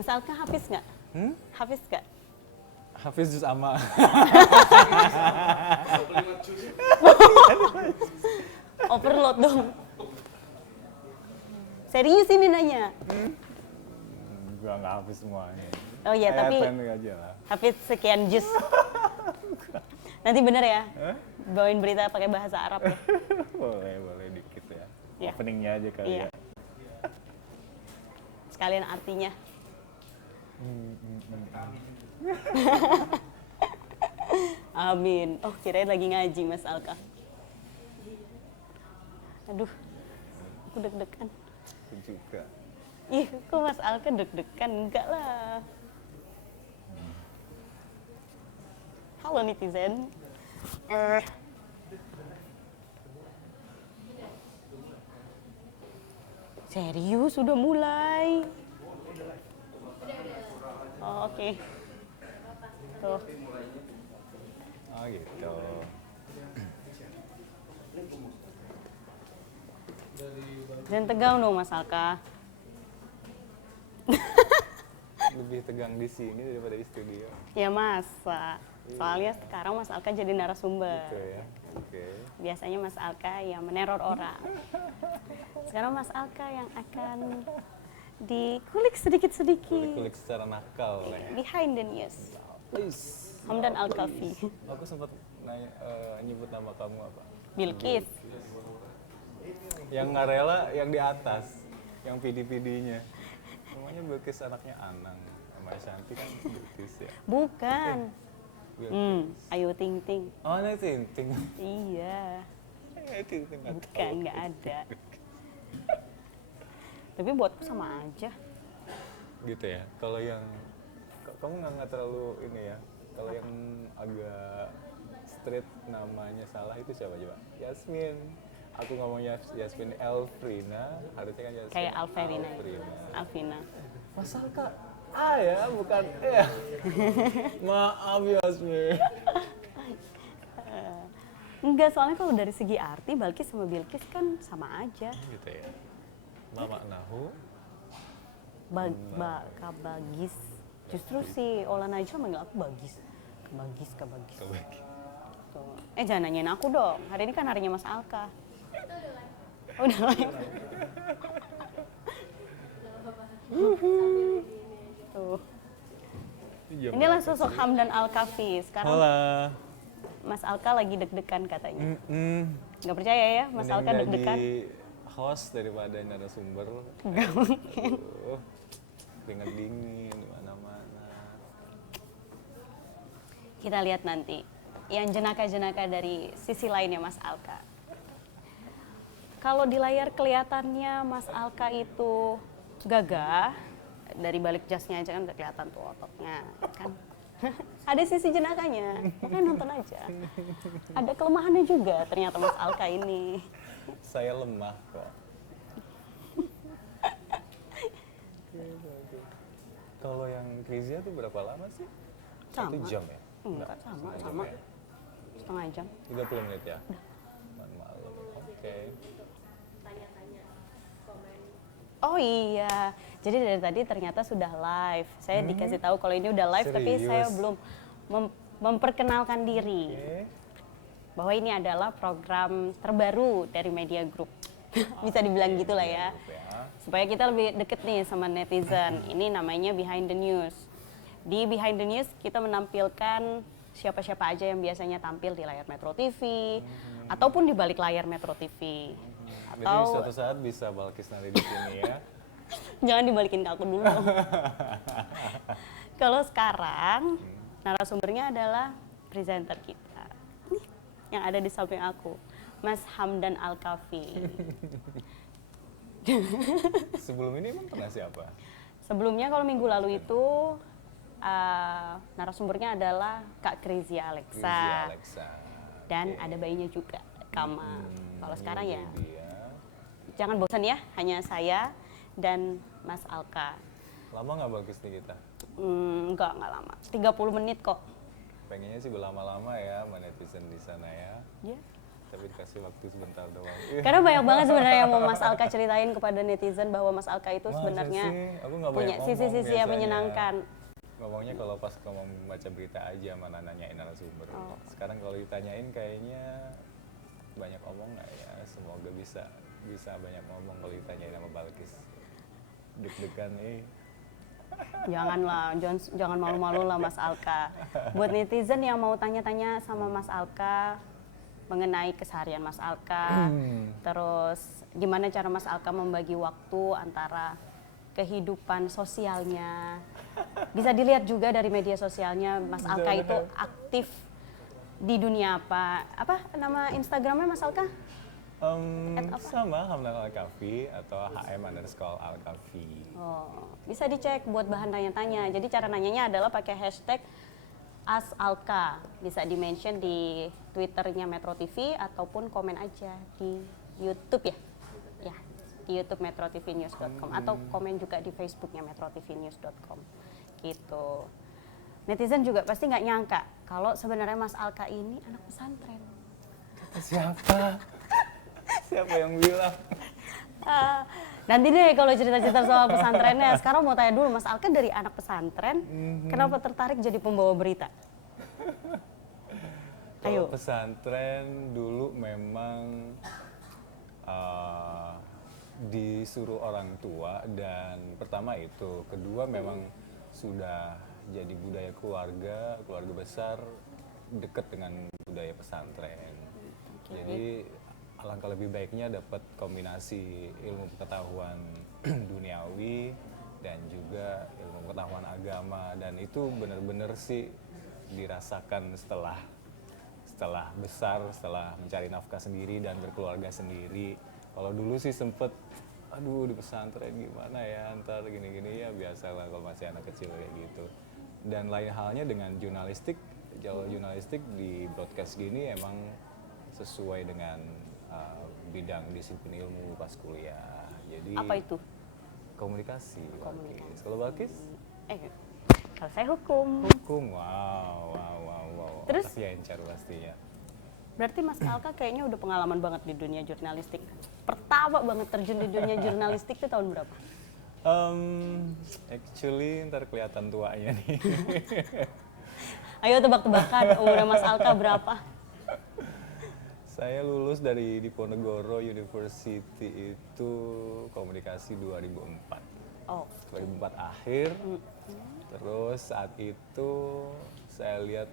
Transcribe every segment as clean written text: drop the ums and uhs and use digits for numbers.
Mas Alka hafiz nggak? Hafiz nggak? Hafiz juz amma. Overload dong. Serius ini nanya. Gua nggak hafiz semuanya. Oh iya, tapi pendek aja lah. hafiz sekian juz. Nanti bener ya? Bawain berita pakai bahasa Arab ya? boleh dikit ya. Ya. Openingnya aja kali Iya. ya. Sekalian artinya. Amin. Oh, kirain lagi ngaji Mas Alka. Aduh, aku deg-degan. Aku juga. Ih, kok Mas Alka deg-degan? Enggak lah. Halo netizen. Serius, sudah mulai? Oh, oke. Tuh. Oh gitu. Jangan tegang dong Mas Alka. Lebih tegang di sini daripada di studio. Ya masa. Soalnya sekarang Mas Alka jadi narasumber. Gitu ya. Oke. Biasanya Mas Alka yang meneror orang. Sekarang Mas Alka yang akan dikulik sedikit-sedikit. Kulik secara nakal lah ya. Behind the news. Please. Hamdan Al-Kafi. Aku sempat nyebut nama kamu apa? Bilqis. Yang nggak rela yang di atas, yang PD-PD-nya. Namanya Bilqis anaknya Anang. Sama Shanti kan Bilqis ya. Bukan. Bilqis. Ayu Ting Ting. Oh, ini Tinting. Iya. Tinting nggak tahu. Bukan, nggak ada. Tapi buatku sama aja. Gitu ya. Kalau yang kamu nggak terlalu ini ya. Kalau yang agak street namanya salah itu siapa coba? Yasmin. Aku ngomongnya Yasmin Elfrina, harusnya kan Yasmin Kayak Alverina. Alfrina. Alvina. Mas Alka, ya bukan ya. Maaf Yasmin. Enggak, soalnya kalau dari segi arti Balkis sama Bilkis kan sama aja. Gitu ya. Mama Nahu. Kabagis. Justru si Ola Najwa manggil aku Bagis. Kabagis. Kebagi. Tuh. Jangan nanyain aku dong. Hari ini kan harinya Mas Alka. Udah. Tuh. Inilah sosok Hamdan Al-Kafi. Sekarang Halo. Mas Alka lagi deg-degan katanya. Nggak percaya ya, Mas Mending Alka deg-degan? jadi host daripada narasumber. Nggak mungkin. Keringat dingin di mana-mana. Kita lihat nanti yang jenaka-jenaka dari sisi lainnya Mas Alka. Kalau di layar kelihatannya Mas Alka itu gagah, dari balik jasnya aja kan udah kelihatan tuh ototnya, kan? Ada sisi jenakanya, makanya nonton aja. Ada kelemahannya juga ternyata Mas Alka ini. Saya lemah kok. Kalau yang Krizia tuh berapa lama sih? Sama. 1 jam ya? Enggak, sama. Ya? Setengah jam. 30 menit ya? Malam. Oke. Oh iya, jadi dari tadi ternyata sudah live. Saya dikasih tahu kalau ini udah live, tapi Serius? saya belum memperkenalkan diri. Oke. Bahwa ini adalah program terbaru dari Media Group. Bisa dibilang gitulah ya. Supaya kita lebih deket nih sama netizen. Ini namanya Behind the News. Di Behind the News kita menampilkan siapa-siapa aja yang biasanya tampil di layar Metro TV ataupun di balik layar Metro TV. Jadi Atau suatu saat bisa Balkis nanti di sini ya. jangan dibalikin ke aku dulu dong. Kalau sekarang narasumbernya adalah presenter kita. Nih, yang ada di samping aku, Mas Hamdan Al-Kafi. Sebelum ini emang pernah siapa? Sebelumnya kalau minggu lalu itu narasumbernya adalah Kak Krizia Alexa. Krizia Alexa. Dan ada bayinya juga, Kamal. Kalau sekarang ya, Dia. jangan bosan ya, hanya saya dan Mas Alka. Lama nggak Balkis nih kita? Enggak lama, 30 menit kok. Pengennya sih berlama-lama ya sama netizen di sana ya. Ya, tapi dikasih waktu sebentar doang. Karena banyak banget sebenarnya yang mau Mas Alka ceritain kepada netizen bahwa Mas Alka itu Masa sebenarnya sih? Aku nggak punya banyak ngomong sisi-sisi yang biasanya. menyenangkan. Ngomongnya kalau pas ngomong baca berita aja, mana nanyain narasumber. Sekarang kalau ditanyain kayaknya banyak omong nggak ya? Semoga bisa banyak ngomong kalau ditanyain sama Balkis. Deg-degan nih. Janganlah, jangan malu-malu lah Mas Alka. Buat netizen yang mau tanya-tanya sama Mas Alka mengenai keseharian Mas Alka, terus gimana cara Mas Alka membagi waktu antara kehidupan sosialnya. Bisa dilihat juga dari media sosialnya Mas Alka itu aktif di dunia apa? Apa nama Instagramnya Mas Alka? Sama Hamdan Al-Kafi atau HM_Al-Kafi. Oh, bisa dicek buat bahan tanya-tanya. Jadi cara nanyanya adalah pakai hashtag #AsAlka. Bisa di-mention di Twitternya Metro TV ataupun komen aja di YouTube ya. Ya, di YouTube metrotvnews.com atau komen juga di Facebooknya metrotvnews.com. Gitu. Netizen juga pasti nggak nyangka kalau sebenarnya Mas Alka ini anak pesantren. Siapa? Siapa yang bilang? Nanti deh kalau cerita-cerita soal pesantrennya. Sekarang mau tanya dulu Mas Alka dari anak pesantren, kenapa tertarik jadi pembawa berita? Kalau Ayo. pesantren dulu memang disuruh orang tua, dan pertama itu, kedua memang sudah jadi budaya keluarga besar dekat dengan budaya pesantren. Jadi alangkah lebih baiknya dapat kombinasi ilmu pengetahuan duniawi dan juga ilmu pengetahuan agama, dan itu benar-benar sih dirasakan setelah besar, setelah mencari nafkah sendiri dan berkeluarga sendiri. Kalau dulu sih sempet, aduh di pesantren gimana ya, ntar gini-gini ya, biasalah kalau masih anak kecil kayak gitu. Dan lain halnya dengan jurnalistik, jalur jurnalistik di broadcast gini emang sesuai dengan bidang disiplin ilmu pas kuliah. Jadi Apa itu? komunikasi. Balkis. Kalau Balkis? Kalau saya hukum. Hukum. Wow. Terus? Otaknya encer pastinya. Berarti Mas Alka kayaknya udah pengalaman banget di dunia jurnalistik. Pertama banget terjun di dunia jurnalistik itu tahun berapa? Actually ntar kelihatan tuanya nih. Ayo tebak-tebakan umurnya Mas Alka berapa? Saya lulus dari Diponegoro University itu komunikasi 2004. Oh. 2004 akhir. Terus saat itu saya lihat,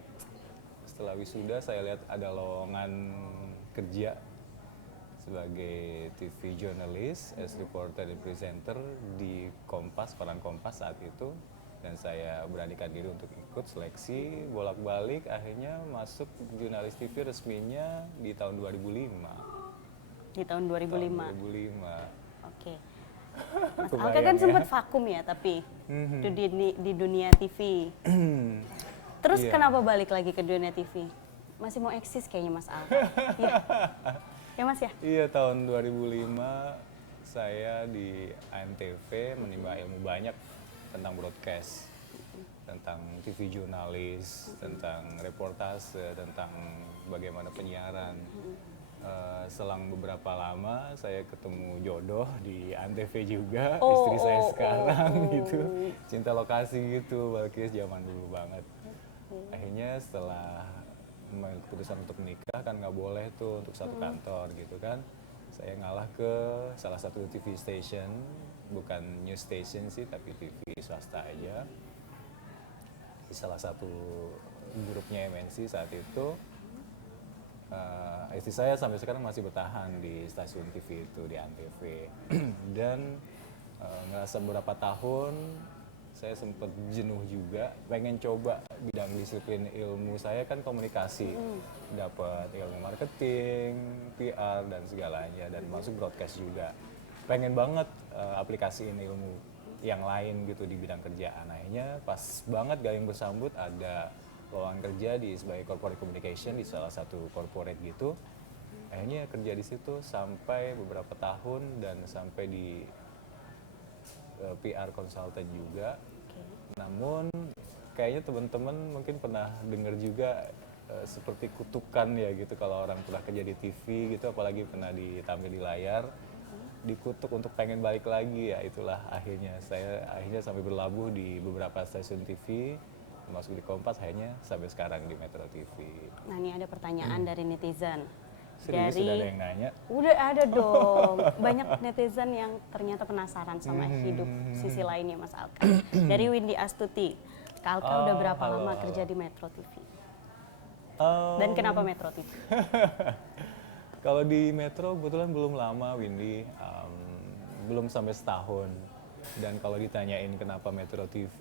setelah wisuda saya lihat ada lowongan kerja sebagai TV journalist, as reporter dan presenter di Kompas, koran Kompas saat itu. Dan saya beranikan diri untuk ikut seleksi, bolak-balik, akhirnya masuk jurnalis TV resminya di tahun 2005. Di tahun 2005. Tahun 2005. Oke. Mas Alka kan sempat vakum ya, tapi di dunia TV. Terus kenapa balik lagi ke dunia TV? Masih mau eksis kayaknya Mas Alka. Iya. Ya Mas ya? Iya, tahun 2005 saya di ANTV menimba ilmu banyak tentang broadcast, tentang TV jurnalis, tentang reportase, tentang bagaimana penyiaran. Selang beberapa lama saya ketemu jodoh di ANTV juga, istri saya sekarang gitu, cinta lokasi gitu, Balkis zaman dulu banget. Akhirnya setelah mengambil keputusan untuk menikah, kan nggak boleh tuh untuk satu kantor gitu kan, saya ngalah ke salah satu TV station, bukan news station sih, tapi TV swasta aja, di salah satu grupnya MNC saat itu. Istri saya sampai sekarang masih bertahan di stasiun TV itu, di ANTV. Dan ngerasa beberapa tahun saya sempat jenuh juga, pengen coba bidang disiplin ilmu saya kan komunikasi, dapat ilmu marketing, PR dan segalanya, dan masuk broadcast juga. Pengen banget aplikasiin ilmu yang lain gitu di bidang kerjaan. Akhirnya pas banget Gayung bersambut ada lowongan kerja sebagai corporate communication di salah satu corporate gitu. Akhirnya kerja di situ sampai beberapa tahun dan sampai di PR consultant juga. Namun kayaknya teman-teman mungkin pernah dengar juga seperti kutukan ya gitu kalau orang pernah kerja di TV gitu, apalagi pernah ditampil di layar, dikutuk untuk pengen balik lagi. Ya itulah akhirnya saya sampai berlabuh di beberapa stasiun TV, termasuk di Kompas, akhirnya sampai sekarang di Metro TV. Nah, ini ada pertanyaan dari netizen. Serius sudah ada yang nanya? Udah ada dong. Banyak netizen yang ternyata penasaran sama hidup sisi lainnya Mas Alka. Dari Windy Astuti. Kak Alka udah berapa lama kerja di Metro TV? Dan kenapa Metro TV? Kalau di Metro kebetulan belum lama, Windy. Belum sampai setahun. Dan kalau ditanyain kenapa Metro TV,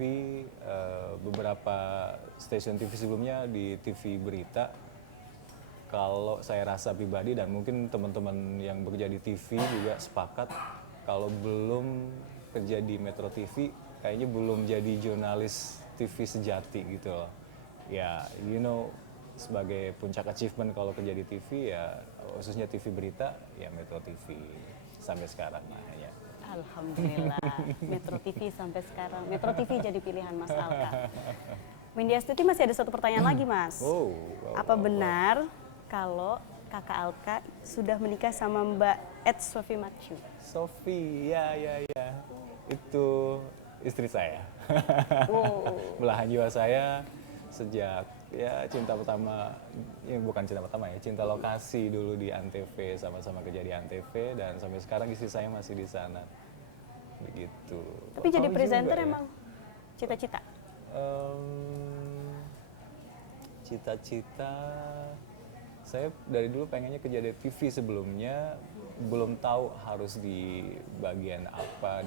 beberapa stasiun TV sebelumnya di TV berita, kalau saya rasa pribadi dan mungkin teman-teman yang bekerja di TV juga sepakat, kalau belum kerja di Metro TV, kayaknya belum jadi jurnalis TV sejati gitu loh. Ya, sebagai puncak achievement kalau kerja di TV ya, khususnya TV berita, ya Metro TV sampai sekarang ya. Alhamdulillah, Metro TV sampai sekarang. Metro TV jadi pilihan Mas Alka. Windy Astuti masih ada satu pertanyaan lagi, Mas. Apa benar kalau Kakak Alka sudah menikah sama Mbak Ed Sophie Matthew? Sophie, ya. Itu istri saya. Belahan jiwa saya sejak cinta pertama, bukan cinta pertama ya, cinta lokasi dulu di Antv, sama-sama kerja di Antv, dan sampai sekarang istri saya masih di sana. Begitu. Tapi jadi presenter emang cita-cita? Cita-cita saya dari dulu pengennya kerja di TV sebelumnya, belum tahu harus di bagian apa.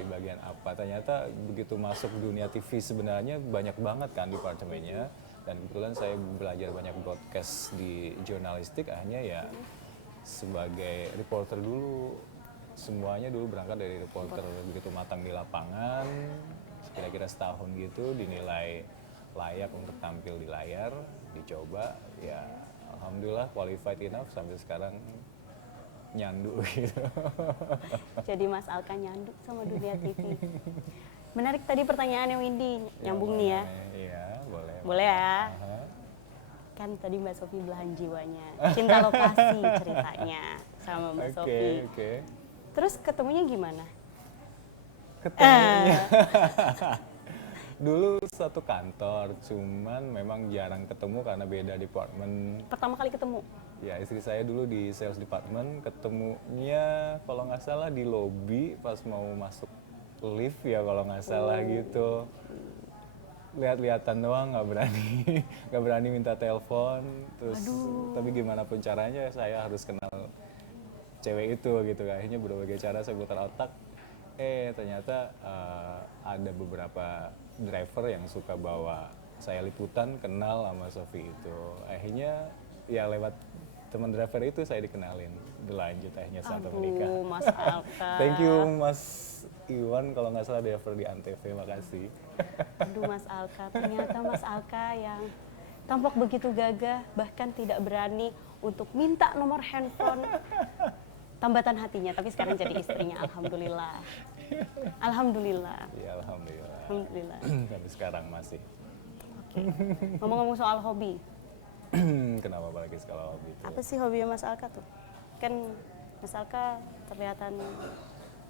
Ternyata begitu masuk dunia TV sebenarnya banyak banget kan departemennya, dan kebetulan saya belajar banyak broadcast di jurnalistik, akhirnya ya sebagai reporter dulu. Semuanya dulu berangkat dari reporter, begitu matang di lapangan, kira-kira setahun gitu dinilai layak untuk tampil di layar, dicoba, ya alhamdulillah qualified enough sampai sekarang nyandu gitu. Jadi Mas Alka nyandu sama dunia TV. Menarik tadi pertanyaannya Windy, nyambung nih ya. Iya, boleh. Boleh ya. Kan tadi Mbak Sophie belahan jiwanya, cinta lokasi ceritanya sama Mbak Sophie. Oke. Terus ketemunya gimana? Ketemunya dulu satu kantor, cuman memang jarang ketemu karena beda departemen. Pertama kali ketemu? Ya, istri saya dulu di sales department, ketemunya kalau nggak salah di lobi pas mau masuk lift ya kalau nggak salah gitu. Lihat-lihatan doang, nggak berani minta telepon. Terus tapi gimana pun caranya saya harus kenal cewek itu gitu. Akhirnya berbagai cara saya putar otak. Ternyata ada beberapa driver yang suka bawa saya liputan, kenal sama Sophie itu. Akhirnya ya lewat teman driver itu saya dikenalin. Berlanjut akhirnya sampai menikah. Mas Alka. Thank you Mas Iwan, kalau nggak salah driver di Antv, makasih. Aduh Mas Alka, ternyata Mas Alka yang tampak begitu gagah, bahkan tidak berani untuk minta nomor handphone tambatan hatinya, tapi sekarang jadi istrinya, alhamdulillah. Alhamdulillah. Ya alhamdulillah. Alhamdulillah. Sampai sekarang masih. Oke. Ngomong-ngomong soal hobi, Kenapa apalagi kalau hobi itu? apa sih hobinya Mas Alka tuh? Kan Mas Alka kelihatan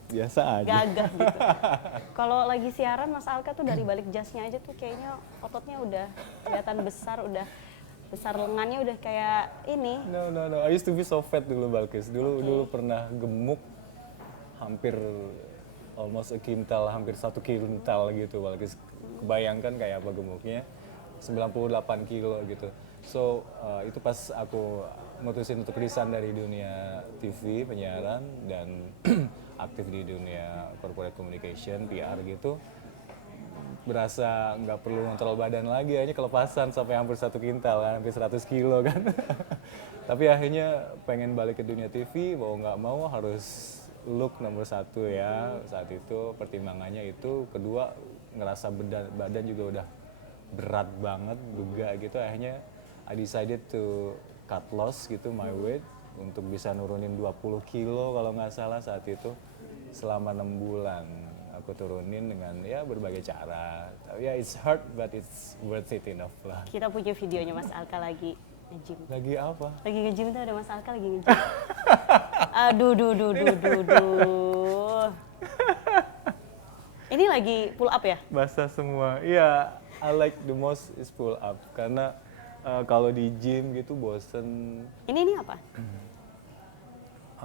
Biasa aja. gagah gitu. Kalau lagi siaran Mas Alka tuh dari balik jasnya aja tuh kayaknya ototnya udah kelihatan besar, udah besar lengannya udah kayak ini. No. I used to be so fat dulu, Balkis. Dulu pernah gemuk hampir almost a kintal, hampir 1 kintal gitu, Balkis. Kebayangkan kayak apa gemuknya. 98 kilo gitu. So itu pas aku mutusin untuk resign dari dunia TV penyiaran dan aktif di dunia corporate communication, PR gitu, berasa nggak perlu ngontrol badan lagi, akhirnya kelepasan sampai hampir 1 kintal kan, hampir 100 kilo kan. Tapi akhirnya pengen balik ke dunia TV, mau nggak mau harus look nomor 1 ya saat itu, pertimbangannya itu. Kedua, ngerasa badan juga udah berat banget, juga gitu. Akhirnya I decided to cut loss gitu my weight untuk bisa nurunin 20 kilo kalau nggak salah saat itu. Selama 6 bulan aku turunin dengan ya berbagai cara. Ya it's hard but it's worth it enough lah. Kita punya videonya Mas Alka lagi Nge-gym. Lagi apa? Lagi nge-gym tuh ada Mas Alka lagi nge-gym. Aduh, duh. Ini lagi pull up ya? Basah semua. Iya, I like the most is pull up karena kalau di gym gitu bosen. Ini apa?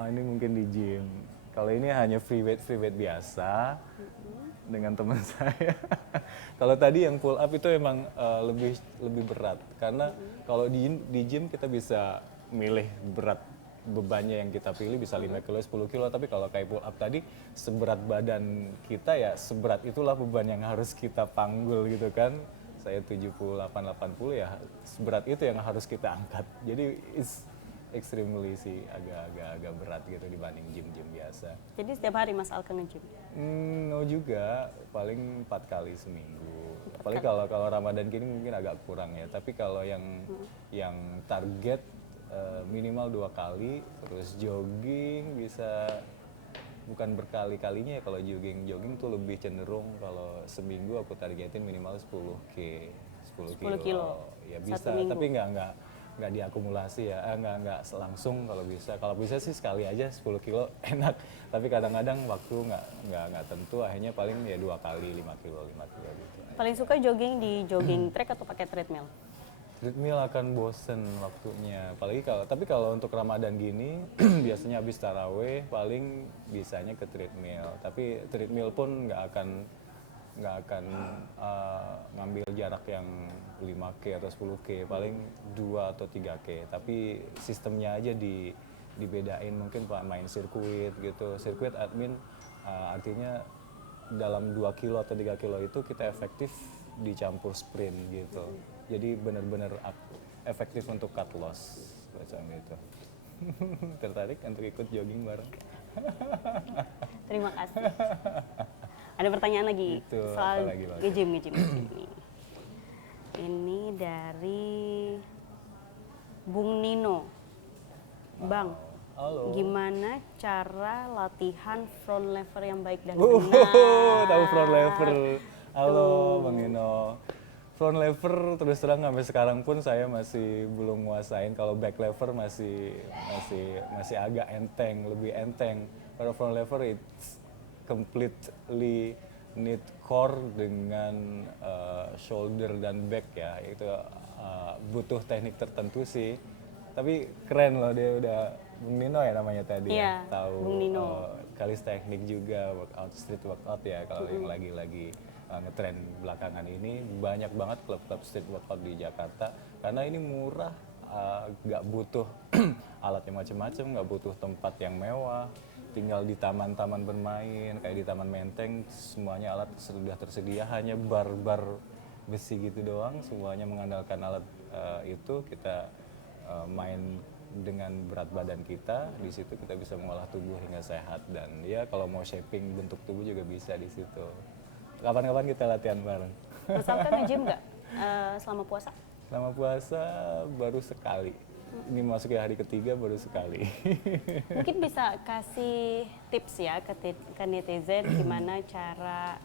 Ini mungkin di gym. Kalau ini hanya free weight biasa dengan teman saya. Kalau tadi yang pull up itu emang lebih berat karena kalau di gym kita bisa milih berat bebannya yang kita pilih bisa 5 kilo, 10 kilo, tapi kalau kayak pull up tadi seberat badan kita ya seberat itulah beban yang harus kita panggul gitu kan. Saya 78, 80 ya seberat itu yang harus kita angkat. Jadi it's extremely sih agak berat gitu dibanding gym-gym biasa. Jadi setiap hari Mas Alka nge-gym? No juga, paling 4 kali seminggu. Apalagi kalau Ramadan gini mungkin agak kurang ya. Tapi kalau yang target minimal 2 kali, terus jogging bisa bukan berkali-kalinya ya. Kalau jogging tuh lebih cenderung kalau seminggu aku targetin minimal 10 kilo. Ya bisa, tapi nggak diakumulasi ya, nggak langsung kalau bisa. Kalau bisa sih sekali aja 10 kilo enak. Tapi kadang-kadang waktu nggak tentu, akhirnya paling ya 2 kali 5 kilo gitu. Paling suka jogging di jogging track atau pakai treadmill? Treadmill akan bosen waktunya, apalagi tapi kalau untuk Ramadan gini biasanya habis taraweh paling bisanya ke treadmill. Tapi treadmill pun nggak akan ngambil jarak yang 5K atau 10K, paling 2 atau 3K. Tapi sistemnya aja dibedain, mungkin Pak main sirkuit gitu. Sirkuit admin artinya dalam 2 kilo atau 3 kilo itu kita efektif dicampur sprint gitu. Jadi benar-benar efektif untuk cut loss macam itu. Tertarik untuk ikut jogging bareng? Terima kasih. Ada pertanyaan lagi Itu, soal apalagi, Bang? nge-gym ini. Ini dari Bung Nino. Bang, Halo. gimana cara latihan front lever yang baik dan benar? Tahu front lever. Halo Bang Nino. Front lever terus terang sampai sekarang pun saya masih belum nguasain. Kalau back lever masih agak enteng, lebih enteng. Kalau front lever it's completely need core dengan shoulder dan back ya. Itu butuh teknik tertentu sih. Tapi keren loh, dia udah Bung Nino ya namanya tadi. Iya, Ya. Tahu Bung Nino. kalis teknik juga, street workout ya. Kalau yang lagi ngetren belakangan ini banyak banget klub-klub street workout di Jakarta karena ini murah, nggak butuh alat yang macam-macam, nggak butuh tempat yang mewah, tinggal di taman-taman bermain kayak di Taman Menteng, semuanya alat sudah tersedia, hanya bar besi gitu doang, semuanya mengandalkan alat itu. Kita main dengan berat badan kita, di situ kita bisa mengolah tubuh hingga sehat, dan ya kalau mau shaping bentuk tubuh juga bisa di situ. Kapan-kapan kita latihan bareng. Mas Alka nge-gym nggak selama puasa? Selama puasa baru sekali. Ini masuk ya hari ketiga baru sekali. Mungkin bisa kasih tips ya ke netizen gimana cara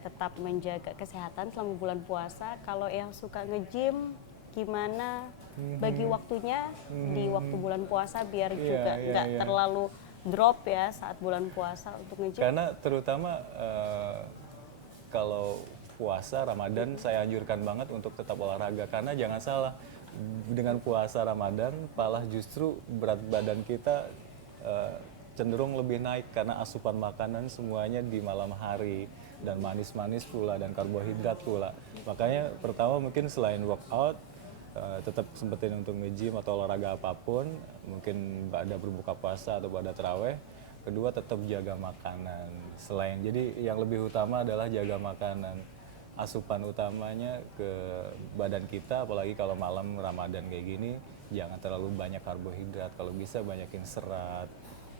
tetap menjaga kesehatan selama bulan puasa. Kalau yang suka nge-gym, gimana bagi waktunya di waktu bulan puasa biar juga nggak terlalu drop ya saat bulan puasa untuk nge-gym. Karena terutama kalau puasa Ramadan saya anjurkan banget untuk tetap olahraga, karena jangan salah, dengan puasa Ramadan malah justru berat badan kita cenderung lebih naik karena asupan makanan semuanya di malam hari dan manis-manis pula dan karbohidrat pula. Makanya pertama mungkin selain workout tetap sempetin untuk nge-gym atau olahraga apapun, mungkin pada berbuka puasa atau pada taraweh. Kedua tetap jaga makanan. Jadi yang lebih utama adalah jaga makanan. Asupan utamanya ke badan kita, apalagi kalau malam Ramadan kayak gini, jangan terlalu banyak karbohidrat. Kalau bisa banyakin serat,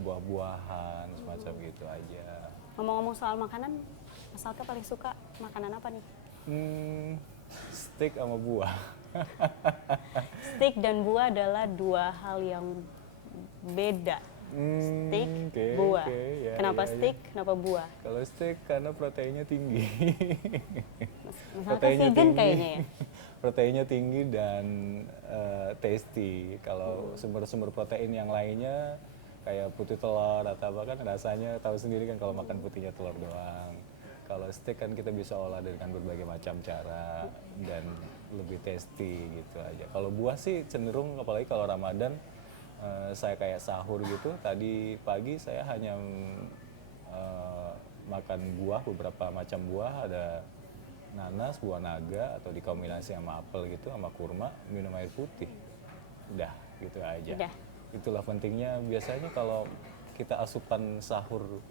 buah-buahan, semacam gitu aja. Ngomong-ngomong soal makanan, Mas Alka paling suka makanan apa nih? Steak sama buah. Steak dan buah adalah dua hal yang beda. Steak, Oke, buah. oke, ya, Kenapa ya, ya. steak? Kenapa buah? Kalau steak karena proteinnya tinggi. Masalah vegan kayaknya ya. Proteinnya tinggi dan tasty. Kalau sumber-sumber protein yang lainnya kayak putih telur atau apa kan rasanya tahu sendiri kan kalau makan putihnya telur doang. Kalau steak kan kita bisa olah dengan berbagai macam cara dan lebih tasty gitu aja. Kalau buah sih cenderung apalagi kalau Ramadan saya kayak sahur gitu. Tadi pagi saya hanya makan buah, beberapa macam buah, ada nanas, buah naga atau dikombinasi sama apel gitu, sama kurma, minum air putih. Udah, gitu aja. Udah. Itulah pentingnya biasanya kalau kita asupan sahur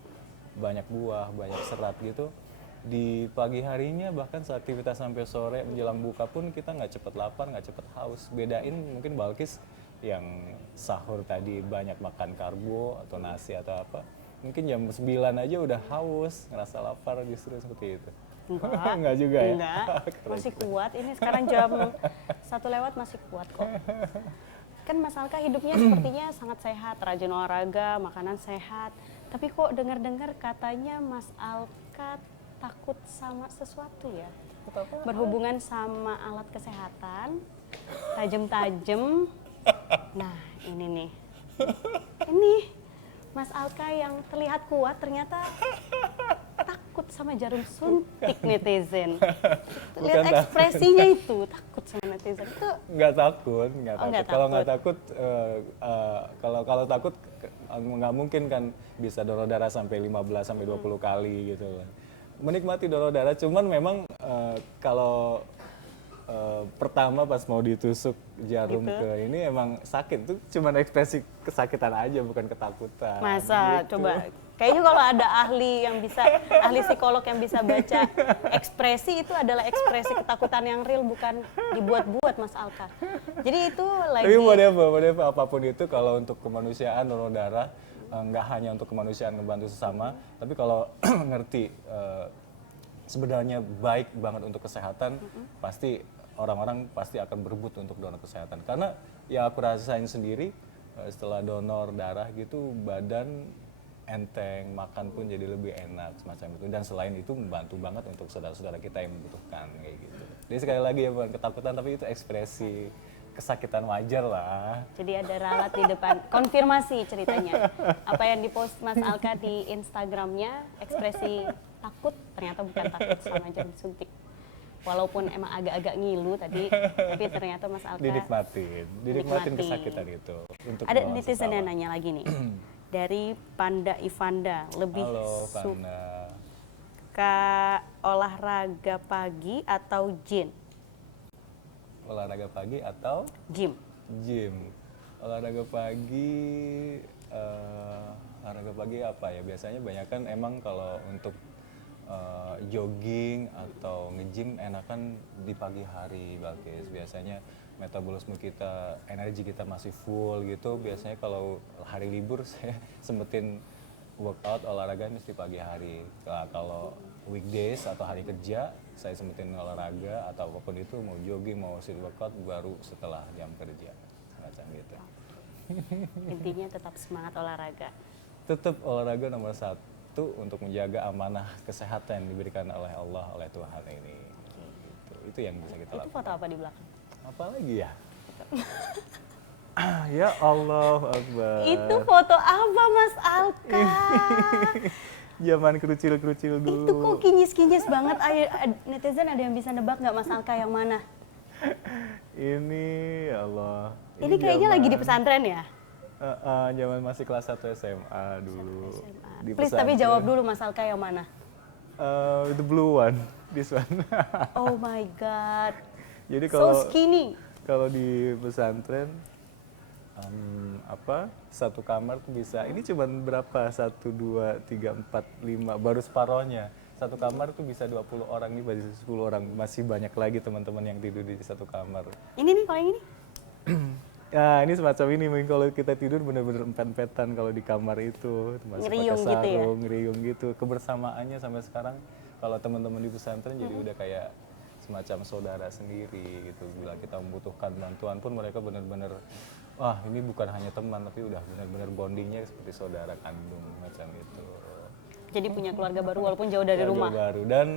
banyak buah, banyak serat gitu, di pagi harinya bahkan saat aktivitas sampai sore menjelang buka pun kita nggak cepet lapar, nggak cepet haus. Bedain mungkin Balkis yang sahur tadi banyak makan karbo atau nasi atau apa, mungkin jam 9 aja udah haus, ngerasa lapar justru seperti itu. Enggak. Enggak juga ya? Enggak. Masih kuat. Ini sekarang jam 1 lewat masih kuat kok. Kan Mas Alka hidupnya sepertinya sangat sehat, rajin olahraga, makanan sehat. Tapi kok dengar-dengar katanya Mas Alka takut sama sesuatu ya? Berhubungan sama alat kesehatan, tajam-tajam. Nah, ini nih. Ini Mas Alka yang terlihat kuat ternyata takut sama jarum suntik netizen. Lihat ekspresinya itu, takut sama netizen. Itu Nggak takut, nggak Oh, takut. nggak Kalau nggak takut. takut, kalau takut nggak mungkin kan bisa donor darah sampai 15 sampai 20 kali gitu loh. Menikmati donor darah, cuman memang kalau pertama pas mau ditusuk jarum Gitu. ke ini emang sakit, itu cuman ekspresi kesakitan aja bukan ketakutan. masa Gitu. coba kayaknya kalau ada ahli psikolog yang bisa baca ekspresi itu adalah ekspresi ketakutan yang real, bukan dibuat-buat Mas Alka. Jadi itu lagi Tapi whatever, apapun itu kalau untuk kemanusiaan donor darah nggak hanya untuk kemanusiaan ngebantu sesama, tapi kalau ngerti sebenarnya baik banget untuk kesehatan, pasti orang-orang pasti akan berebut untuk donor kesehatan. Karena ya aku rasain sendiri setelah donor darah gitu badan enteng, makan pun jadi lebih enak semacam itu. Dan selain itu membantu banget untuk saudara-saudara kita yang membutuhkan kayak gitu. Jadi sekali lagi ya bukan ketakutan tapi itu ekspresi kesakitan wajar lah. Jadi ada ralat di depan, konfirmasi ceritanya. Apa yang dipost Mas Alka di Instagramnya, ekspresi takut, ternyata bukan takut sama jarum suntik. Walaupun emang agak-agak ngilu tadi, tapi ternyata Mas Alka Dinikmatin kesakitan itu. Untuk Ada melawan netizen sesama. yang nanya lagi nih, dari Panda Ivanda, lebih Halo, suka Panda. olahraga pagi atau gym? Olahraga pagi atau Gym. gym? Olahraga pagi apa ya? Biasanya banyak kan emang kalau untuk jogging atau nge-gym enakan di pagi hari, Balkis. Biasanya metabolisme kita, energi kita masih full gitu. Biasanya kalau hari libur saya sempetin workout olahraga mesti pagi hari. Nah, kalau weekdays atau hari kerja saya sempetin olahraga atau apapun itu, mau jogging mau street workout baru setelah jam kerja semacam gitu. Intinya tetap semangat olahraga. Tetap olahraga nomor satu untuk menjaga amanah kesehatan yang diberikan oleh Allah, oleh Tuhan ini. Itu yang bisa kita Itu lakukan. foto apa di belakang? Apa lagi ya? Ya Allah Akbar. Itu foto apa Mas Alka? Zaman kerucil-kerucil dulu. Itu kok kinyis-kinyis banget. Ayo, netizen ada yang bisa nebak nggak Mas Alka yang mana? Ini ya Allah. Ini kayaknya lagi di zaman- pesantren ya? Zaman masih kelas 1 SMA dulu. Di Please tapi pesantren. jawab dulu Mas Alka yang mana? The blue one, this one. Oh my god. Jadi So kalau skinny. kalau di pesantren satu kamar tuh bisa, ini cuman berapa, 1, 2, 3, 4, 5, baru separohnya. Satu kamar tuh bisa 20 orang, nih baru 10 orang, masih banyak lagi teman-teman yang tidur di satu kamar. Ini nih kalau yang ini. Nah ini semacam ini, mungkin kalau kita tidur bener-bener empet-empetan kalau di kamar itu, masih pakai Ngeriung gitu ya? sarung, ngeriung gitu. Kebersamaannya sampai sekarang kalau teman-teman di pesantren jadi udah kayak semacam saudara sendiri gitu. Bila kita membutuhkan bantuan pun mereka benar-benar wah ini bukan hanya teman tapi udah benar-benar bondingnya seperti saudara kandung macam itu. Jadi punya keluarga baru walaupun jauh dari Keluarga rumah. baru dan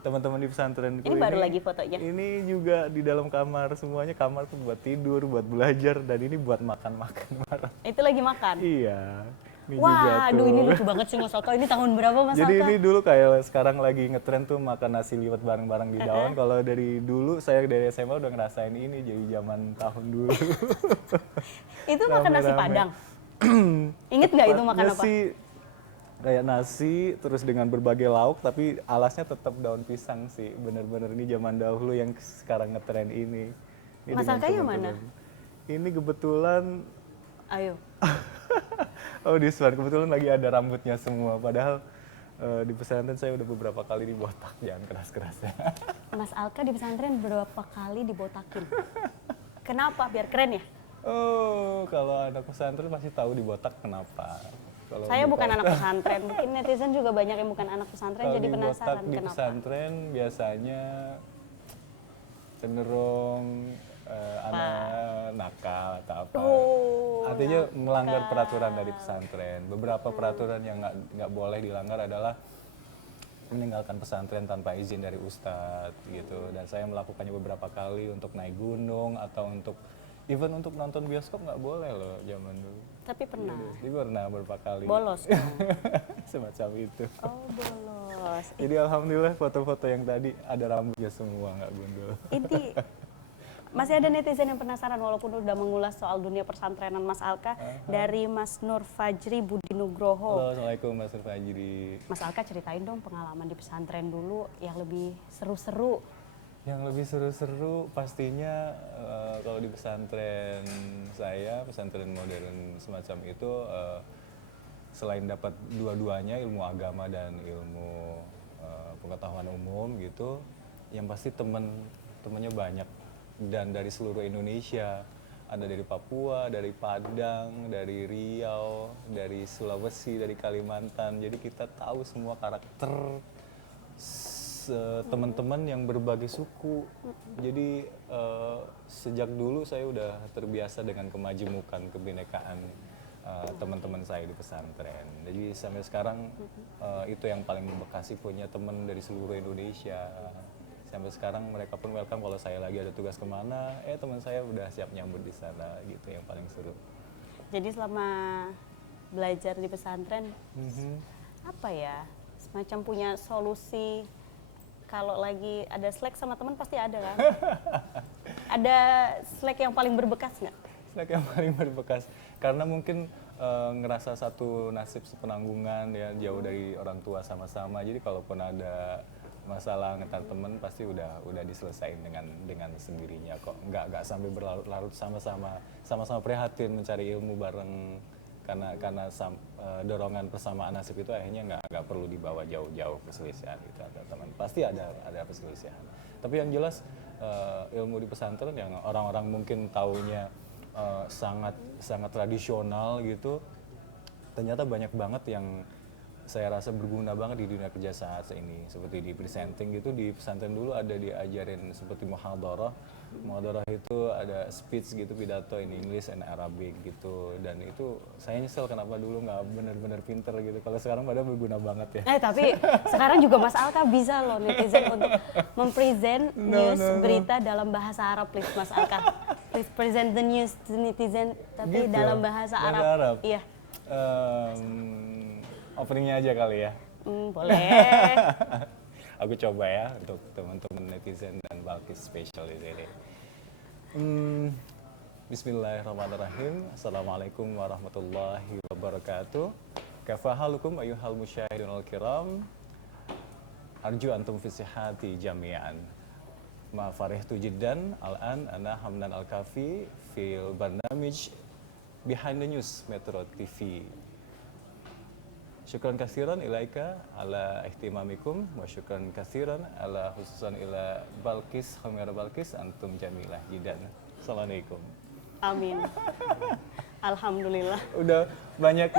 teman-teman di pesantrenku Ini baru lagi fotonya. Ini juga di dalam kamar, semuanya kamar tuh buat tidur, buat belajar, dan ini buat makan-makan bareng. Itu lagi makan. Iya. Ini juga Wah, tuh. aduh ini lucu banget sih Mas Alka. Ini tahun berapa Mas Jadi Alka? ini dulu kayak sekarang lagi ngetren tuh makan nasi liwet bareng-bareng di daun. Kalau dari dulu saya dari SMA udah ngerasain ini jadi zaman tahun dulu. Itu makan nasi Rame-rame. Padang. Ingat nggak itu makan Tepatnya apa? sih kayak nasi terus dengan berbagai lauk tapi alasnya tetap daun pisang sih. Bener-bener ini zaman dahulu yang sekarang ngetren ini. Ini Mas dengan Alka yang mana? teman-teman. Ini kebetulan Ayo. oh this one kebetulan lagi ada rambutnya semua padahal di pesantren saya udah beberapa kali dibotak, jangan keras-keras ya. Mas Alka di pesantren berapa kali dibotakin? Kenapa? Biar keren ya? Oh, kalau anak pesantren pasti tahu dibotak kenapa. Kalau Saya bukan dibotak- anak pesantren. Mungkin netizen juga banyak yang bukan anak pesantren Kalau jadi dibotak penasaran di kenapa. pesantren biasanya cenderung anak nakal atau apa. Oh, Artinya melanggar peraturan dari pesantren. Beberapa peraturan yang nggak boleh dilanggar adalah meninggalkan pesantren tanpa izin dari ustadz gitu. Dan saya melakukannya beberapa kali untuk naik gunung atau untuk even untuk nonton bioskop nggak boleh loh zaman dulu. Tapi pernah. Jadi pernah beberapa kali. Bolos. Semacam itu. Oh, bolos. Jadi alhamdulillah foto-foto yang tadi ada rambutnya semua nggak gundul. Ini masih ada netizen yang penasaran walaupun udah mengulas soal dunia persantrenan Mas Alka dari Mas Nur Fajri Budi Nugroho. Halo, assalamualaikum Mas Fajri. Mas Alka ceritain dong pengalaman di pesantren dulu yang lebih seru-seru. Yang lebih seru-seru pastinya kalau di pesantren saya, pesantren modern semacam itu, selain dapat dua-duanya ilmu agama dan ilmu pengetahuan umum gitu, yang pasti temennya banyak dan dari seluruh Indonesia. Ada dari Papua, dari Padang, dari Riau, dari Sulawesi, dari Kalimantan. Jadi kita tahu semua karakter teman-teman yang berbagai suku. Jadi sejak dulu saya udah terbiasa dengan kemajemukan kebinekaan teman-teman saya di pesantren. Jadi sampai sekarang itu yang paling membekas, punya teman dari seluruh Indonesia. Sampai sekarang mereka pun welcome kalau saya lagi ada tugas kemana, teman saya udah siap nyambut di sana gitu, yang paling seru. Jadi selama belajar di pesantren, apa ya, semacam punya solusi kalau lagi ada slack sama teman pasti ada kan? Ada slack yang paling berbekas nggak? Snack yang paling berbekas karena mungkin ngerasa satu nasib sepenanggungan ya, jauh dari orang tua sama-sama, jadi kalaupun ada masalah ngetar temen pasti udah diselesain dengan sendirinya kok, nggak sampai berlarut-larut, sama-sama prihatin mencari ilmu bareng karena dorongan persamaan nasib itu akhirnya nggak perlu dibawa jauh-jauh perselisihan gitu antara teman, pasti ada perselisihan, tapi yang jelas ilmu di pesantren yang orang-orang mungkin taunya sangat tradisional gitu, ternyata banyak banget yang saya rasa berguna banget di dunia kerja saat ini. Seperti di presenting gitu, di pesantren dulu ada diajarin seperti muhadharah itu ada speech gitu, pidato in English and Arabic gitu, dan itu saya nyesel kenapa dulu nggak benar-benar pinter gitu. Kalau sekarang padahal berguna banget ya. Tapi sekarang juga Mas Alka bisa loh netizen untuk mempresent news berita dalam bahasa Arab, please Mas Alka. Please present the news to netizen tapi Gitu, dalam bahasa Arab. Iya. Openingnya aja kali ya. Boleh. Aku coba ya untuk teman-teman netizen dan Balkis spesial di sini. Bismillahirrahmanirrahim. Assalamualaikum warahmatullahi wabarakatuh. Kafahalukum ayuhal musyahidun al-kiram. Arju antum fi sihhati jami'an. Ma farihtu jiddan al-an ana Hamdan Al-Kafi fil barnamij Behind the News Metro TV. Syukran kasiran ilaika ala ihtimamikum wa syukran kasiran ala khususan ila Balkis, Khamira Balkis antum jamilah jidan. Assalamualaikum. Amin. Alhamdulillah. Udah banyak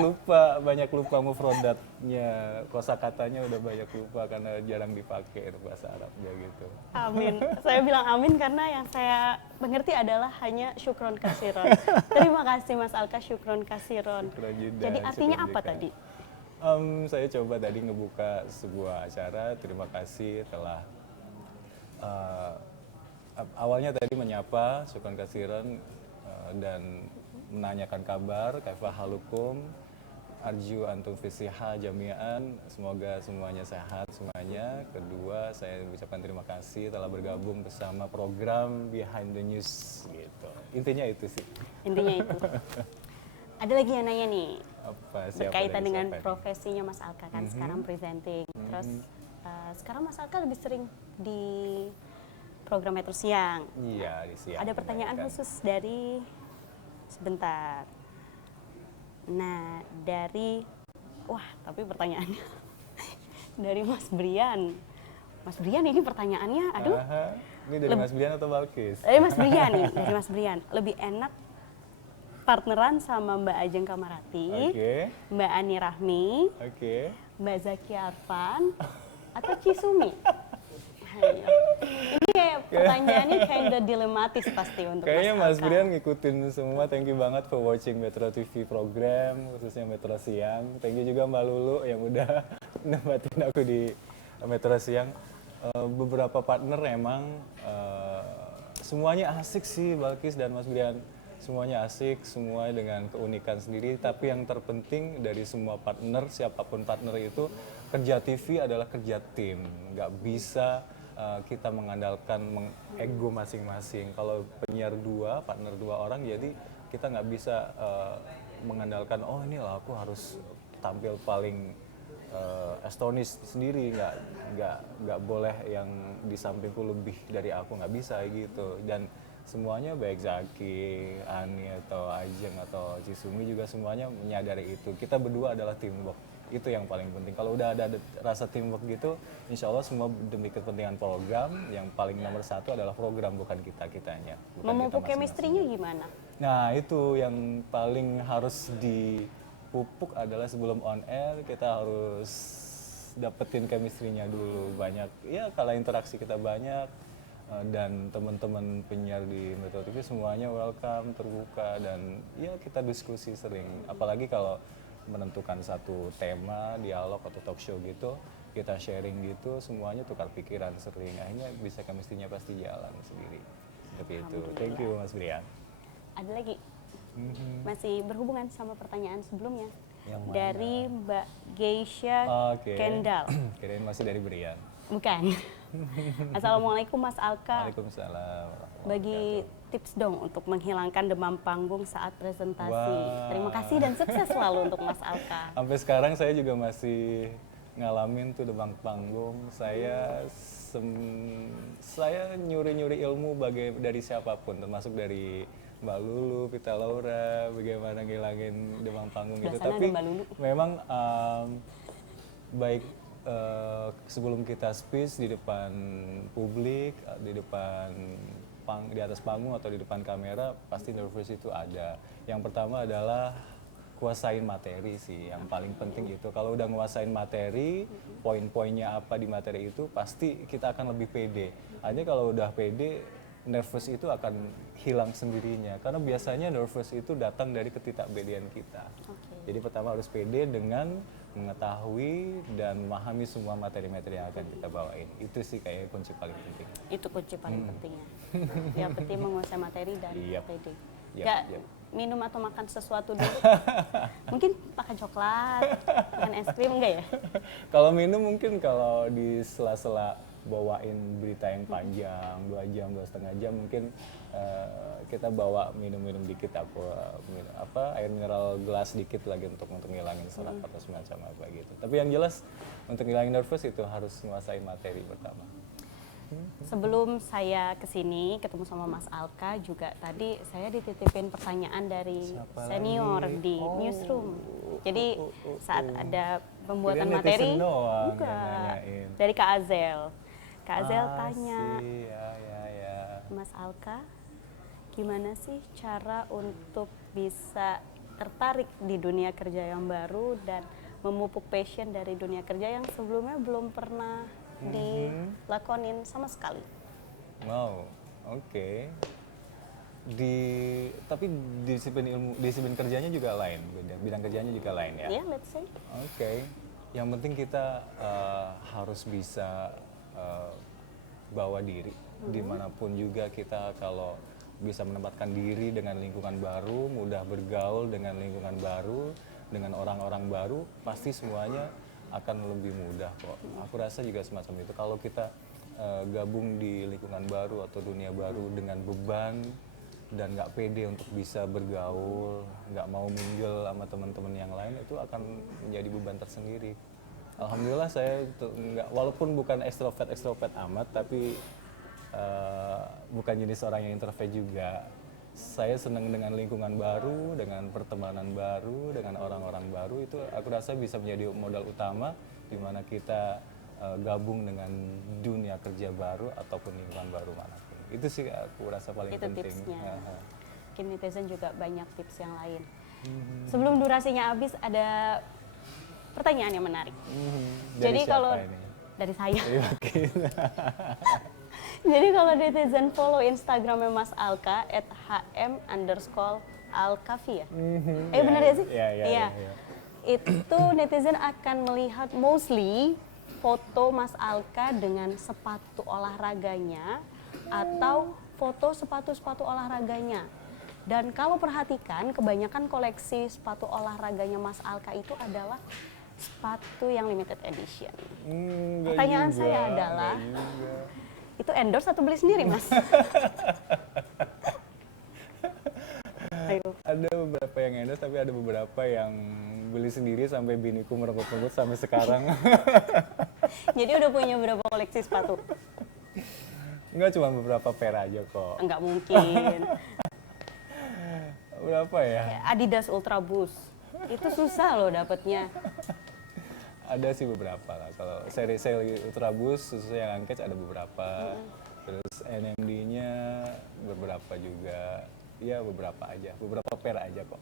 lupa mufrodatnya, kosakatanya udah banyak lupa karena jarang dipakai itu bahasa Arabnya gitu. Amin. Saya bilang amin karena yang saya mengerti adalah hanya syukron kasiron. Terima kasih Mas Alka, syukron kasiron. Syukron juga, Jadi artinya syukron apa juga. tadi? Saya coba tadi ngebuka sebuah acara, terima kasih telah awalnya tadi menyapa, syukron kasiron, dan menanyakan kabar, kaifa halukum, arju antum fisiha jami'an, semoga semuanya sehat semuanya. Kedua, saya ucapkan terima kasih telah bergabung bersama program Behind the News gitu. Intinya itu sih. Intinya itu. Ada lagi yang nanya nih, Apa berkaitan lagi, dengan siapa nih? profesinya Mas Alka kan sekarang presenting. Terus sekarang Mas Alka lebih sering di program Metro Siang. Iya, di siang. Ada pertanyaan kebanyakan. khusus dari sebentar. Nah, tapi pertanyaannya dari Mas Brian. Mas Brian ini pertanyaannya, aduh. Aha, ini dari Mas Brian atau Balkis? Mas Brian nih, dari Mas Brian. Lebih enak partneran sama Mbak Ajeng Kamarati, Oke, Mbak Ani Rahmi, oke. Mbak Zaki Arfan, atau Cisumi? Ayo. Ini kayak pertanyaannya kinda dilematis pasti untuk Kayaknya Mas Alka. Brian ngikutin semua. Thank you banget for watching Metro TV program, khususnya Metro Siang. Thank you juga Mbak Lulu yang udah nempatin aku di Metro Siang. Beberapa partner emang semuanya asik sih, Balkis dan Mas Brian. Semuanya asik, semua dengan keunikan sendiri. Tapi yang terpenting dari semua partner, siapapun partner itu, kerja TV adalah kerja tim. Nggak bisa kita mengandalkan ego masing-masing. Kalau penyiar dua, partner dua orang, jadi kita nggak bisa mengandalkan, oh ini lah aku harus tampil paling astonis sendiri, nggak boleh yang di sampingku lebih dari aku, nggak bisa gitu. Dan semuanya baik Zaki, Ani atau Ajeng atau Cisumi juga semuanya menyadari itu. Kita berdua adalah teamwork, itu yang paling penting. Kalau udah ada rasa teamwork gitu, insya Allah semua demi kepentingan program. Yang paling nomor satu adalah program, bukan kitanya. Bukan Memupuk kita chemistry-nya gimana? Nah itu yang paling harus dipupuk adalah sebelum on air kita harus dapetin chemistry-nya dulu banyak. Ya kalau interaksi kita banyak dan teman-teman penyiar di Metro TV semuanya welcome, terbuka, dan ya kita diskusi sering. Apalagi kalau menentukan satu tema, dialog atau talk show gitu, kita sharing gitu, semuanya tukar pikiran sering. Akhirnya bisa chemistry-nya pasti jalan sendiri. Seperti itu. Thank you Mas Brian. Ada lagi? Masih berhubungan sama pertanyaan sebelumnya. Yang mana? Dari Mbak Geisha Oke. Kendall. Kirain masih dari Brian. Bukan. Assalamualaikum Mas Alka. Waalaikumsalam. Bagi tips dong untuk menghilangkan demam panggung saat presentasi. Wah. Terima kasih dan sukses selalu untuk Mas Alka. Sampai sekarang saya juga masih ngalamin tuh demam panggung. Saya nyuri-nyuri ilmu dari siapapun, termasuk dari Mbak Lulu, Vita Laura, bagaimana ngilangin demam panggung gitu. Sebelah sana Tapi ada Mbak Lulu. memang baik sebelum kita speech di depan publik, di atas panggung atau di depan kamera, pasti nervous itu ada. Yang pertama adalah kuasain materi sih, yang paling penting itu. Kalau udah nguasain materi, poin-poinnya apa di materi itu, pasti kita akan lebih pede. Hanya kalau udah pede, nervous itu akan hilang sendirinya. Karena biasanya nervous itu datang dari ketidakpedean kita. Jadi pertama harus pede dengan mengetahui dan memahami semua materi-materi yang akan kita bawain. Itu sih kayaknya kunci paling penting. Itu kunci paling pentingnya. Yang penting menguasai materi dan pede. Yap. Minum atau makan sesuatu dulu. Mungkin makan coklat, makan es krim, enggak ya? Kalau minum mungkin kalau di sela-sela bawain berita yang panjang, 2 jam, 2,5 jam, mungkin kita bawa minum-minum dikit, air mineral gelas dikit lagi untuk ngilangin serat atau semacam apa gitu. Tapi yang jelas untuk ngilangin nervous itu harus menguasai materi pertama. Sebelum saya kesini ketemu sama Mas Alka juga tadi saya dititipin pertanyaan dari Siapa senior lagi? di newsroom. Jadi saat ada pembuatan Kirain materi, netizen doang yang enggak, nanyain. dari Kak Azel. Kak Azel tanya, Ya. Mas Alka, gimana sih cara untuk bisa tertarik di dunia kerja yang baru dan memupuk passion dari dunia kerja yang sebelumnya belum pernah dilakonin sama sekali. Wow, oke. Tapi disiplin kerjanya juga lain, bidang kerjanya juga lain ya? Yeah, let's say. Oke. Yang penting kita harus bisa bawa diri dimanapun juga. Kita kalau bisa menempatkan diri dengan lingkungan baru, mudah bergaul dengan lingkungan baru, dengan orang-orang baru, pasti semuanya akan lebih mudah kok. Aku rasa juga semacam itu. Kalau kita gabung di lingkungan baru atau dunia baru dengan beban dan nggak pede untuk bisa bergaul, nggak mau mingle sama teman-teman yang lain, itu akan menjadi beban tersendiri. Alhamdulillah saya walaupun bukan ekstrovert amat, tapi bukan jenis orang yang introvert juga. Saya senang dengan lingkungan baru, dengan pertemanan baru, dengan orang-orang baru. Itu aku rasa bisa menjadi modal utama di mana kita gabung dengan dunia kerja baru ataupun lingkungan baru manapun. Itu sih aku rasa paling Itu penting. tipsnya. Mungkin netizen juga banyak tips yang lain. Sebelum durasinya habis, ada pertanyaan yang menarik. Jadi kalau dari saya. Jadi kalau netizen follow Instagramnya Mas Alka @hm_alkafi ya. Benar ya sih? Iya. Itu netizen akan melihat mostly foto Mas Alka dengan sepatu olahraganya atau foto sepatu-sepatu olahraganya. Dan kalau perhatikan, kebanyakan koleksi sepatu olahraganya Mas Alka itu adalah sepatu yang limited edition. Pertanyaan saya adalah, itu endorse atau beli sendiri, Mas? Ayo. Ada beberapa yang endorse, tapi ada beberapa yang beli sendiri sampai biniku merenggut-renggut sampai sekarang. Jadi udah punya berapa koleksi sepatu? Enggak, cuma beberapa pair aja kok. Enggak mungkin. Berapa ya? Kayak Adidas Ultra Boost. Itu susah loh dapetnya. Ada sih beberapa lah. Kalau seri Ultra Boost, khususnya yang Uncatch ada beberapa. Terus NMD-nya beberapa juga. Ya beberapa aja, beberapa pair aja kok.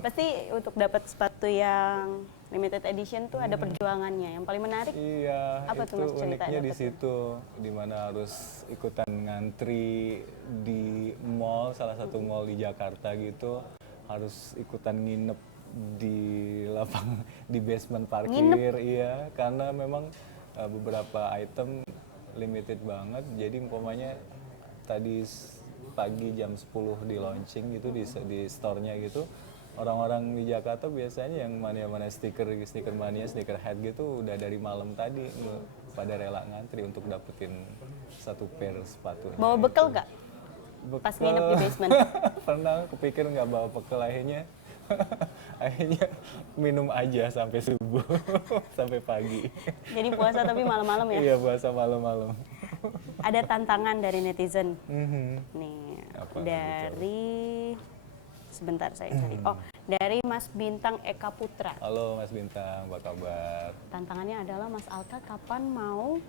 Pasti untuk dapat sepatu yang limited edition tuh ada perjuangannya. Yang paling menarik, iya, apa tuh Mas cerita? Uniknya di situ, dimana harus ikutan ngantri di mall, salah satu mall di Jakarta gitu, harus ikutan nginep di di basement parkir, iya, karena memang beberapa item limited banget. Jadi umpamanya tadi pagi jam 10 di launching gitu di store-nya gitu, orang-orang di Jakarta biasanya yang mania stiker mania, sneaker head gitu udah dari malam tadi pada rela ngantri untuk dapetin satu pair sepatu. Bawa bekal nggak? Pas nginep di basement? Pernah kepikir nggak bawa bekal, akhirnya minum aja sampai subuh sampai pagi. Jadi puasa tapi malam-malam ya? Iya, puasa malam-malam. Ada tantangan dari netizen. Nih, Apa dari sebentar saya cari. Oh, dari Mas Bintang Eka Putra. Halo Mas Bintang, apa kabar? Tantangannya adalah Mas Alka kapan mau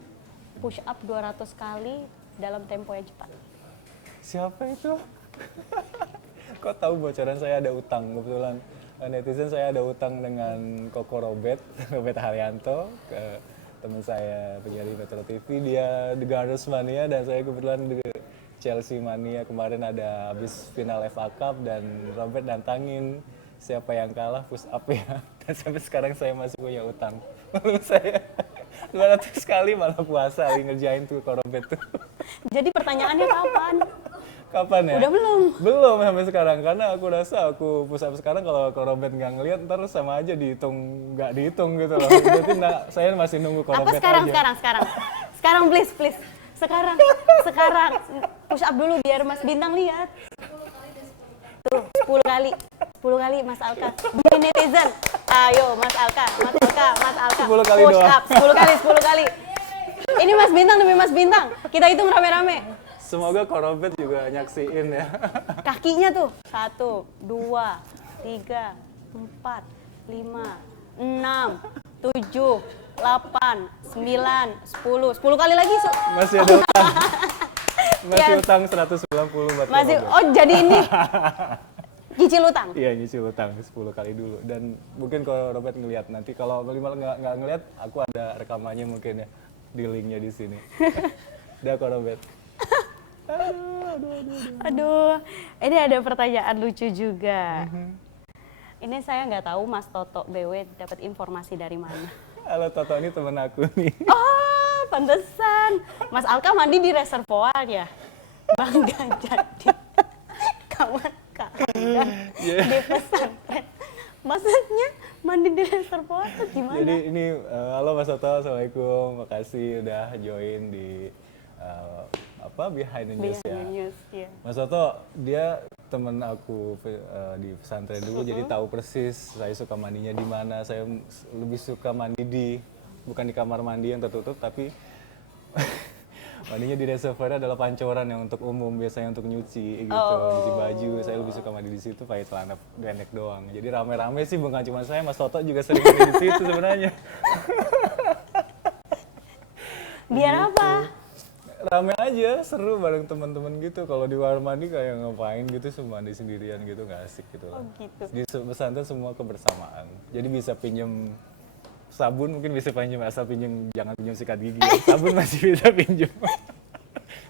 push up 200 kali dalam tempo yang cepat? Siapa itu? Kok tahu bocoran saya ada utang? Kebetulan netizen saya ada utang dengan Koko Robert Haryanto, ke teman saya penyiar di Metro TV. Dia The Gunners Mania dan saya kebetulan The Chelsea Mania. Kemarin ada habis final FA Cup dan Robert nantangin siapa yang kalah push up ya. Dan sampai sekarang saya masih punya utang. Lalu saya 200 kali malah puasa lagi ngerjain tuh Koko Robert tuh. Jadi pertanyaannya kapan? Kapan ya? Udah belum? Belum sampai sekarang, karena aku rasa aku push up sekarang kalau Robert nggak ngeliat ntar sama aja nggak dihitung gitu loh. Berarti saya masih nunggu Apa Robert sekarang, aja. sekarang please. Sekarang push up dulu biar Mas Bintang lihat. Tuh, 10 kali Mas Alka. Demi netizen. Ayo Mas Alka. 10 kali push doang. up, 10 kali. Ini Mas Bintang demi Mas Bintang. Kita hitung rame-rame. Semoga Robert juga nyaksiin ya. Kakinya tuh 1, 2, 3, 4, 5, 6, 7, 8, 9, 10 kali lagi. Masih ada utang. Masih utang 190 buat Masih, Robert. oh jadi ini. Cicil utang. Iya, nyicil utang 10 kali dulu. Dan mungkin kalau Robert ngelihat nanti, kalau minimal nggak ngelihat, aku ada rekamannya mungkin ya, di linknya di sini. Udah kok Robert. Aduh, ini ada pertanyaan lucu juga. Ini saya nggak tahu Mas Toto BW dapat informasi dari mana. Halo Toto, ini temen aku nih. Oh, pantesan. Mas Alka mandi di reservoir ya? Bangga jadi kawan Kak Angga di pesantren. Maksudnya mandi di reservoir tuh gimana? Jadi ini, halo Mas Toto, Assalamualaikum. Makasih udah join di Behind the News ya. Iya. Mas Toto, dia temen aku di pesantren dulu, jadi tahu persis saya suka mandinya di mana. Saya lebih suka mandi bukan di kamar mandi yang tertutup, tapi mandinya di reservoir adalah pancoran yang untuk umum, biasanya untuk nyuci gitu, nyuci baju. Saya lebih suka mandi di situ pakai celana pendek doang. Jadi rame-rame sih, bukan cuma saya, Mas Toto juga sering mandi di situ sebenarnya. Biar apa? Rame aja, seru bareng teman-teman gitu. Kalau di kamar mandi kayak ngapain gitu, semua mandi sendirian gitu, nggak asik gitu lah. Oh gitu. Di pesantren semua kebersamaan. Jadi bisa pinjem sabun, mungkin bisa pinjem, asal pinjem, jangan pinjem sikat gigi. Sabun masih bisa pinjem.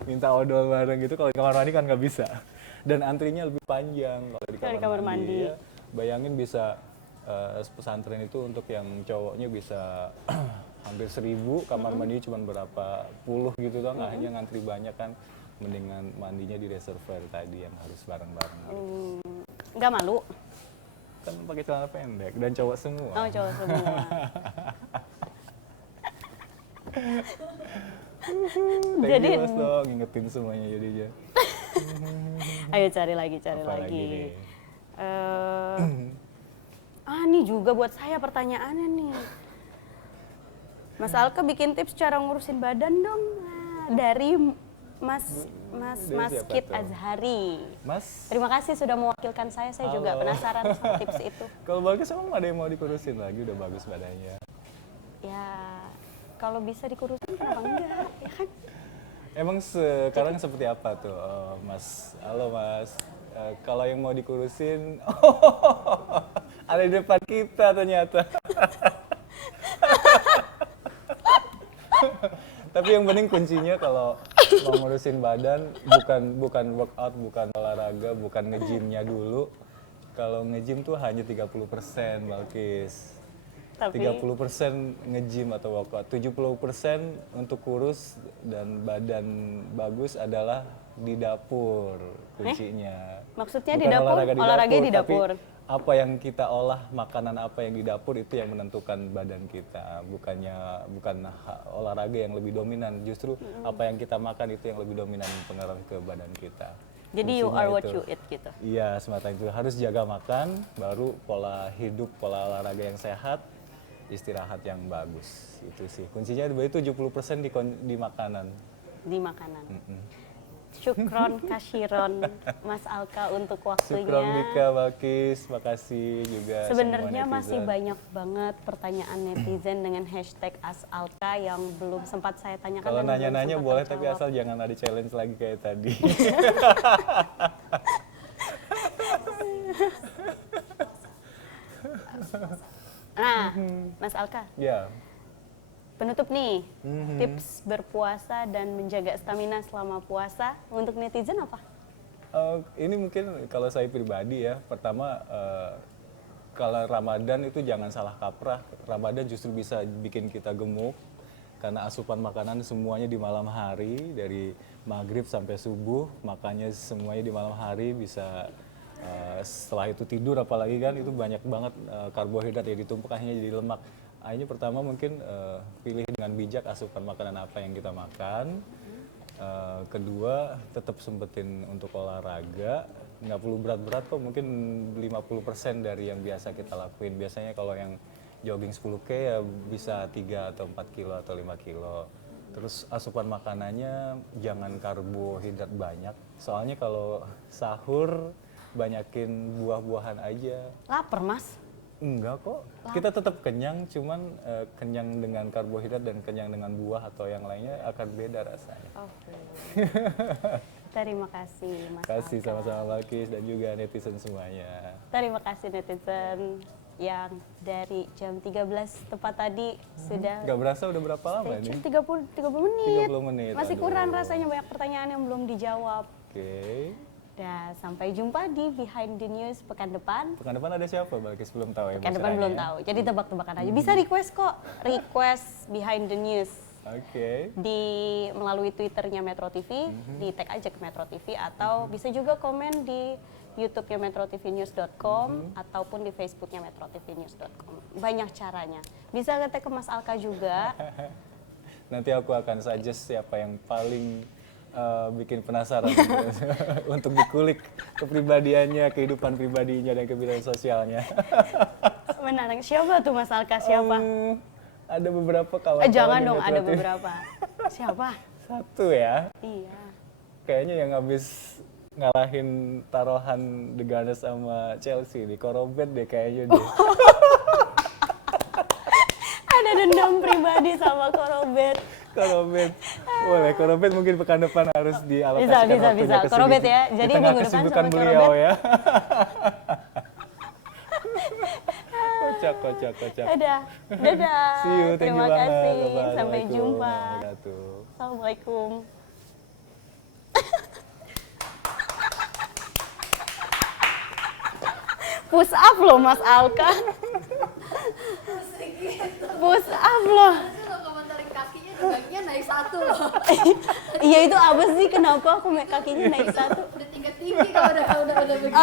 Minta odol bareng gitu. Kalau di kamar mandi kan nggak bisa. Dan antrinya lebih panjang kalau di kamar mandi. Ya. Bayangin bisa pesantren itu untuk yang cowoknya bisa hampir 1000, kamar mandi cuma berapa puluh gitu kan, hanya ngantri banyak kan, mendingan mandinya di reservoir tadi yang harus bareng-bareng. Nggak malu? Kan pakai celana pendek dan cowok semua. Oh, cowok semua. Jadi Mas lo ngingetin semuanya jadinya. Ayo cari lagi. Nih? Nih juga buat saya pertanyaannya nih. Mas Alka bikin tips cara ngurusin badan dong. Dari Mas Kit tuh? Azhari. Mas, Terima kasih sudah mewakilkan saya juga halo. penasaran sama tips itu. Kalau bagus emang ada yang mau dikurusin lagi, udah bagus badannya. Ya, kalau bisa dikurusin kenapa enggak, ya kan? Emang sekarang seperti apa tuh, Mas? Halo Mas, kalau yang mau dikurusin, ada di depan kita ternyata. Tapi yang penting kuncinya kalau mau ngurusin badan, bukan workout, bukan olahraga, bukan nge-gymnya dulu. Kalau nge-gym tuh hanya 30%, Balkis. Tapi 30% nge-gym atau workout, 70% untuk kurus dan badan bagus adalah di dapur kuncinya. maksudnya di Bukan dapur, olahraga di tapi dapur. apa yang kita olah, makanan apa yang di dapur itu yang menentukan badan kita, bukan olahraga yang lebih dominan, justru apa yang kita makan itu yang lebih dominan mempengaruhi ke badan kita. Jadi you Kuncinya are what itu. you eat gitu. Iya, semata itu harus jaga makan, baru pola hidup, pola olahraga yang sehat, istirahat yang bagus. Itu sih kuncinya, itu 70% di makanan. Di makanan. Syukron kasiron Mas Alka untuk waktunya. Syukron Dika, Balkis, makasih juga. Sebenarnya semua masih netizen. banyak banget pertanyaan netizen dengan hashtag #AsAlka yang belum sempat saya tanyakan. Kalau dan belum nanya-nanya sempat boleh, tapi terjawab. asal jangan ada challenge lagi kayak tadi. Nah, Mas Alka, Ya, penutup nih, tips berpuasa dan menjaga stamina selama puasa untuk netizen apa? ini mungkin kalau saya pribadi ya, pertama kalau Ramadan itu jangan salah kaprah. Ramadan justru bisa bikin kita gemuk karena asupan makanan semuanya di malam hari, dari maghrib sampai subuh, makannya semuanya di malam hari, bisa setelah itu tidur apalagi kan, itu banyak banget karbohidrat yang ditumpuk akhirnya jadi lemak. Akhirnya pertama mungkin pilih dengan bijak asupan makanan apa yang kita makan. Kedua, tetap sempetin untuk olahraga, nggak perlu berat-berat kok, mungkin 50% dari yang biasa kita lakuin. Biasanya kalau yang jogging 10K ya bisa 3 atau 4 kilo atau 5 kilo. Terus asupan makanannya jangan karbohidrat banyak, soalnya kalau sahur banyakin buah-buahan aja. Lapar, Mas. Enggak kok. Kita tetap kenyang, cuman kenyang dengan karbohidrat dan kenyang dengan buah atau yang lainnya akan beda rasanya. Oke. Terima kasih Mas Kasih Alka. sama-sama Balkis dan juga netizen semuanya. Terima kasih netizen yang dari jam 13 tepat tadi sudah Gak berasa udah berapa lama stay ini? tune 30 menit. 30 menit. Masih aduh. kurang rasanya, banyak pertanyaan yang belum dijawab. Oke. Dan sampai jumpa di Behind the News pekan depan. Pekan depan ada siapa Balkis? Belum tahu ya. Pekan depan belum tahu. Jadi tebak-tebakan aja. Bisa request kok. Request Behind the News Oke. di melalui Twitternya Metro TV, di tag aja ke Metro TV, atau bisa juga komen di YouTube-nya metrotvnews.com ataupun di Facebook-nya metrotvnews.com. Banyak caranya. Bisa nge-tag ke Mas Alka juga. Nanti aku akan suggest siapa yang paling bikin penasaran untuk dikulik kepribadiannya, kehidupan pribadinya dan kehidupan sosialnya. Menarik. Siapa tuh Mas Alka? Siapa? Ada beberapa kawan-kawan. Jangan di dong, Metro ada TV. beberapa. Siapa? Satu ya. Iya. Kayaknya yang habis ngalahin taruhan The Gunners sama Chelsea di Korobet deh kayaknya deh. Ada dendam pribadi sama Korobet. Korobet. Boleh, Korobet mungkin pekan depan harus dialokasikan Bisa. waktunya ke Korobet sini. ya. Di Jadi tengah minggu depan kesibukan sama beliau Korobet. ya. Kocak. Dadah. Dadah. See you, thank Terima you banget. kasih. Sampai Assalamualaikum jumpa. warahmatullahi Assalamualaikum. Push up loh Mas Alka. Push up loh. Kalau komentarin kakinya kakinya naik 1 loh. Iya itu apa sih, kenapa aku kakinya naik 1? Udah tinggi kalau udah begitu.